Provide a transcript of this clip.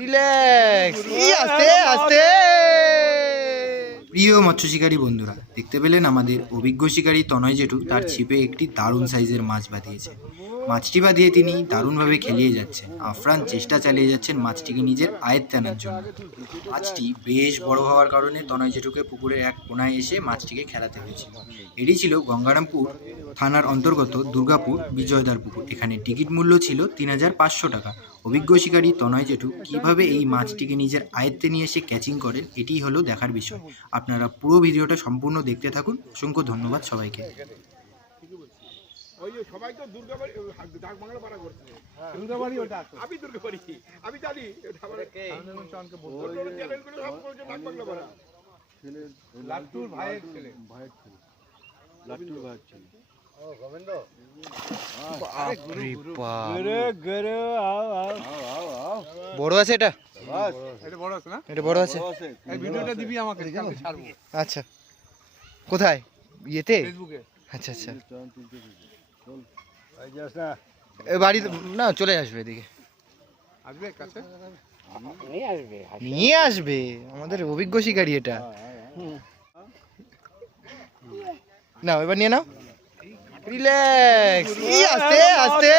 Relax, আস্তে আস্তে। প্রিয় মৎস্য শিকারী বন্ধুরা, দেখতে পেলেন আমাদের অভিজ্ঞ শিকারী তনয় জেঠু তার ছিপে একটি দারুণ সাইজের মাছ বাঁধিয়েছে। মাছটি বাঁধিয়ে তিনি দারুণভাবে খেলিয়ে যাচ্ছেন। আপ্রাণ চেষ্টা চালিয়ে যাচ্ছেন মাছটিকে নিজের আয়ত্তে আনার জন্য। মাছটি বেশ বড় হওয়ার কারণে তনয় জেঠুকে পুকুরের এক কোনায় এসে মাছটিকে খেলাতে হয়েছিল। এটি ছিল গঙ্গারামপুর থানার অন্তর্গত দুর্গাপুর বিজয়দার পুকুর। এখানে টিকিট মূল্য ছিল ৩,৫০০ টাকা। অভিজ্ঞ শিকারী তনয় জেঠু কীভাবে এই মাছটিকে নিজের আয়ত্তে নিয়ে এসে ক্যাচিং করেন, এটিই হলো দেখার বিষয়। আপনারা পুরো ভিডিওটা সম্পূর্ণ দেখতে থাকুন। অসংখ্য ধন্যবাদ সবাইকে। ওই যে সবাই তো দুর্গাবাড়ি ডাক বাংলা পাড়া করছে। দুর্গাবাড়ি ওটা আমি দুর্গাবাড়ি আমি জানি চনকে বলতে চ্যানেল করে সব বলছে ডাক বাংলা পাড়া ছেলে লাট্টুর ভাইয়ের ছেলে লাট্টুর ভাইয়ের ছেলে। ও গোবিন্দ বড় আছে এটা? এটা বড় আছে না? এটা বড় আছে। এই ভিডিওটা দিবি আমাকে, কালকে ছাড়বো। আচ্ছা, কোথায়? ইয়েতে? ফেসবুকে। আচ্ছা আচ্ছা, এই যাস না বাড়ি না, চলে আসবে এদিকে, আসবে কাছে নিয়ে আসবে। আমাদের অভিজ্ঞ শিকারী এটা। নাও, এবার নিয়ে নাও। রিল্যাক্স, আস্তে আস্তে।